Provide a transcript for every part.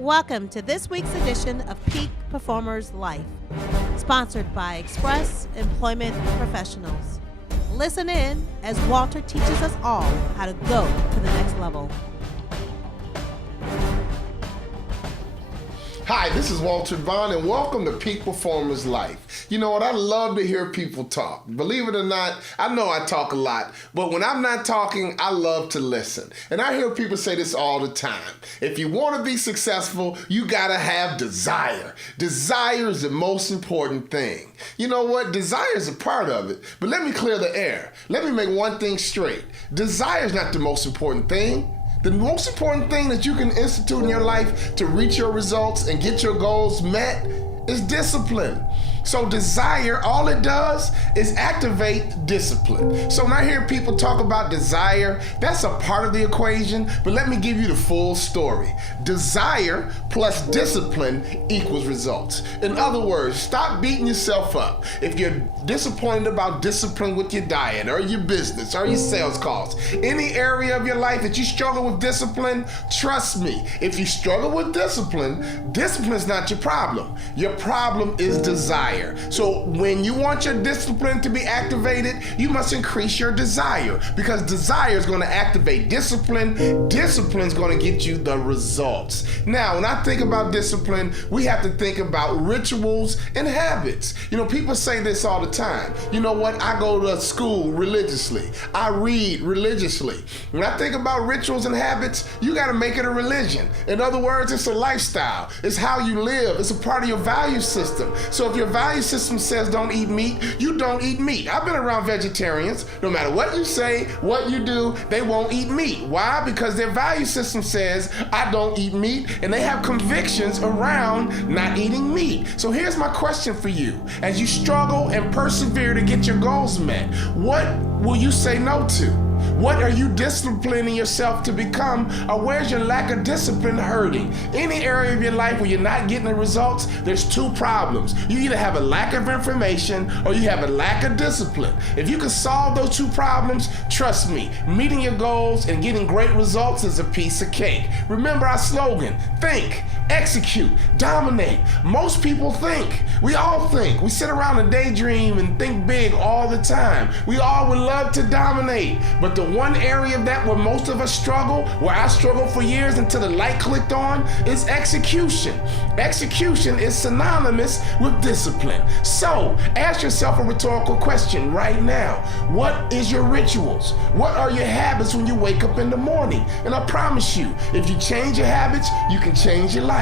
Welcome to this week's edition of Peak Performers Life, sponsored by Express Employment Professionals. Listen in as Walter teaches us all how to go to the next level. Hi, this is Walter Vaughn, and welcome to Peak Performers Life. You know what? I love to hear people talk. Believe it or not, I know I talk a lot, but when I'm not talking, I love to listen. And I hear people say this all the time. If you want to be successful, you got to have desire. Desire is the most important thing. You know what? Desire is a part of it, but let me clear the air. Let me make one thing straight. Desire is not the most important thing. The most important thing that you can institute in your life to reach your results and get your goals met is discipline. So desire, all it does is activate discipline. So when I hear people talk about desire, that's a part of the equation, but let me give you the full story. Desire plus discipline equals results. In other words, stop beating yourself up. If you're disappointed about discipline with your diet or your business or your sales calls, any area of your life that you struggle with discipline, trust me, if you struggle with discipline, discipline is not your problem. Your problem is desire. So when you want your discipline to be activated, you must increase your desire, because desire is going to activate discipline. Discipline is going to get you the results. Now, when I think about discipline, we have to think about rituals and habits. You know, people say this all the time. You know what? I go to school religiously. I read religiously. When I think about rituals and habits, you got to make it a religion. In other words, it's a lifestyle. It's how you live. It's a part of your value system. So if your value system says don't eat meat, you don't eat meat. I've been around vegetarians. No matter what you say, what you do, they won't eat meat. Why? Because their value system says I don't eat meat, and they have convictions around not eating meat. So here's my question for you. As you struggle and persevere to get your goals met, what will you say no to? What are you disciplining yourself to become, or where's your lack of discipline hurting? Any area of your life where you're not getting the results, there's two problems. You either have a lack of information or you have a lack of discipline. If you can solve those two problems, trust me, meeting your goals and getting great results is a piece of cake. Remember our slogan, think, execute, dominate. Most people think. We all think. We sit around and daydream and think big all the time. We all would love to dominate. But the one area of that where most of us struggle, where I struggled for years until the light clicked on, is execution. Execution is synonymous with discipline. So ask yourself a rhetorical question right now. What is your rituals? What are your habits when you wake up in the morning? And I promise you, if you change your habits, you can change your life.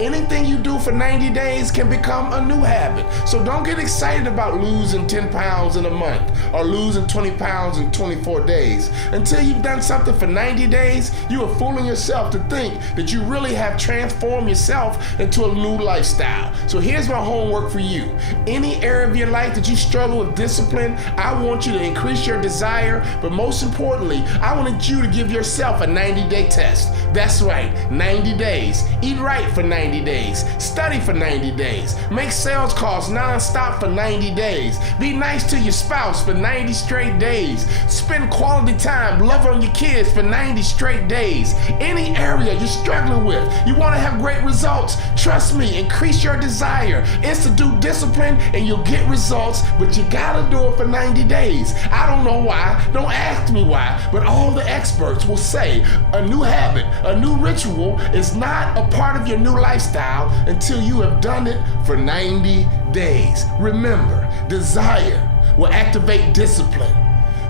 Anything you do for 90 days can become a new habit. So don't get excited about losing 10 pounds in a month or losing 20 pounds in 24 days. Until you've done something for 90 days, you are fooling yourself to think that you really have transformed yourself into a new lifestyle. So here's my homework for you. Any area of your life that you struggle with discipline, I want you to increase your desire, but most importantly, I want you to give yourself a 90-day test. That's right, 90 days. Eat right for 90 days. Study for 90 days. Make sales calls non-stop for 90 days. Be nice to your spouse for 90 straight days. Spend quality time, love on your kids for 90 straight days. Any area you're struggling with, you want to have great results, trust me, increase your desire, institute discipline, and you'll get results, but you gotta do it for 90 days. I don't know why, don't ask me why, but all the experts will say a new habit, a new ritual is not a part of your new lifestyle until you have done it for 90 days. Remember, desire will activate discipline,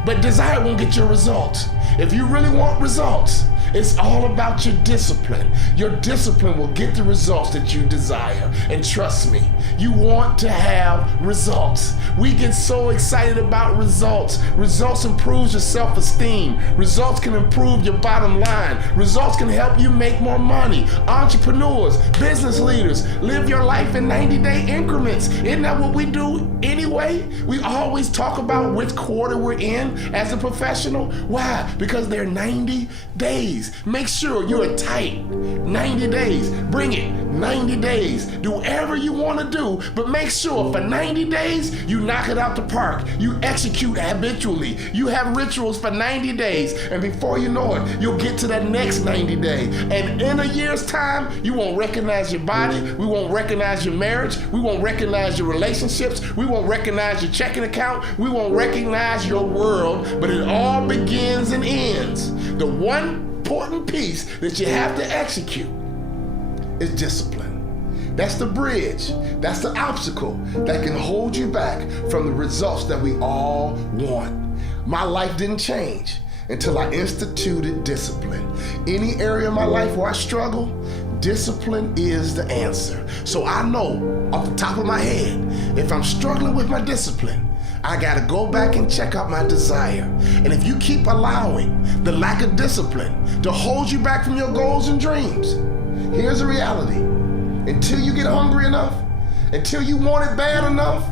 but desire won't get your results. If you really want results, it's all about your discipline. Your discipline will get the results that you desire. And trust me, you want to have results. We get so excited about results. Results improves your self-esteem. Results can improve your bottom line. Results can help you make more money. Entrepreneurs, business leaders, live your life in 90-day increments. Isn't that what we do anyway? We always talk about which quarter we're in as a professional. Why? Because they're 90 days. days. Make sure you're tight. 90 days. Bring it. 90 days. Do whatever you want to do, but make sure for 90 days you knock it out the park. You execute habitually. You have rituals for 90 days, and before you know it, you'll get to that next 90 day. And in a year's time, you won't recognize your body. We won't recognize your marriage. We won't recognize your relationships. We won't recognize your checking account. We won't recognize your world, but it all begins and ends. The one important piece that you have to execute is discipline. That's the bridge. That's the obstacle that can hold you back from the results that we all want. My life didn't change until I instituted discipline. Any area of my life where I struggle, discipline is the answer. So I know off the top of my head, if I'm struggling with my discipline, I gotta go back and check out my desire. And if you keep allowing the lack of discipline to hold you back from your goals and dreams, here's the reality. Until you get hungry enough, until you want it bad enough,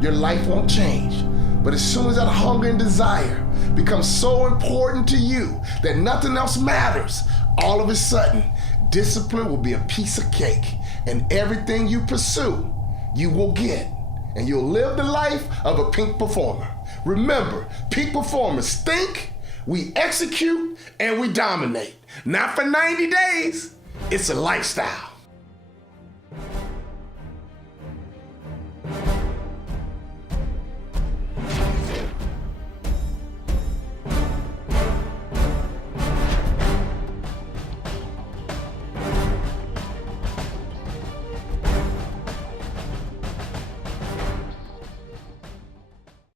your life won't change. But as soon as that hunger and desire becomes so important to you that nothing else matters, all of a sudden, discipline will be a piece of cake, and everything you pursue, you will get. And you'll live the life of a peak performer. Remember, peak performers think, we execute, and we dominate. Not for 90 days, it's a lifestyle.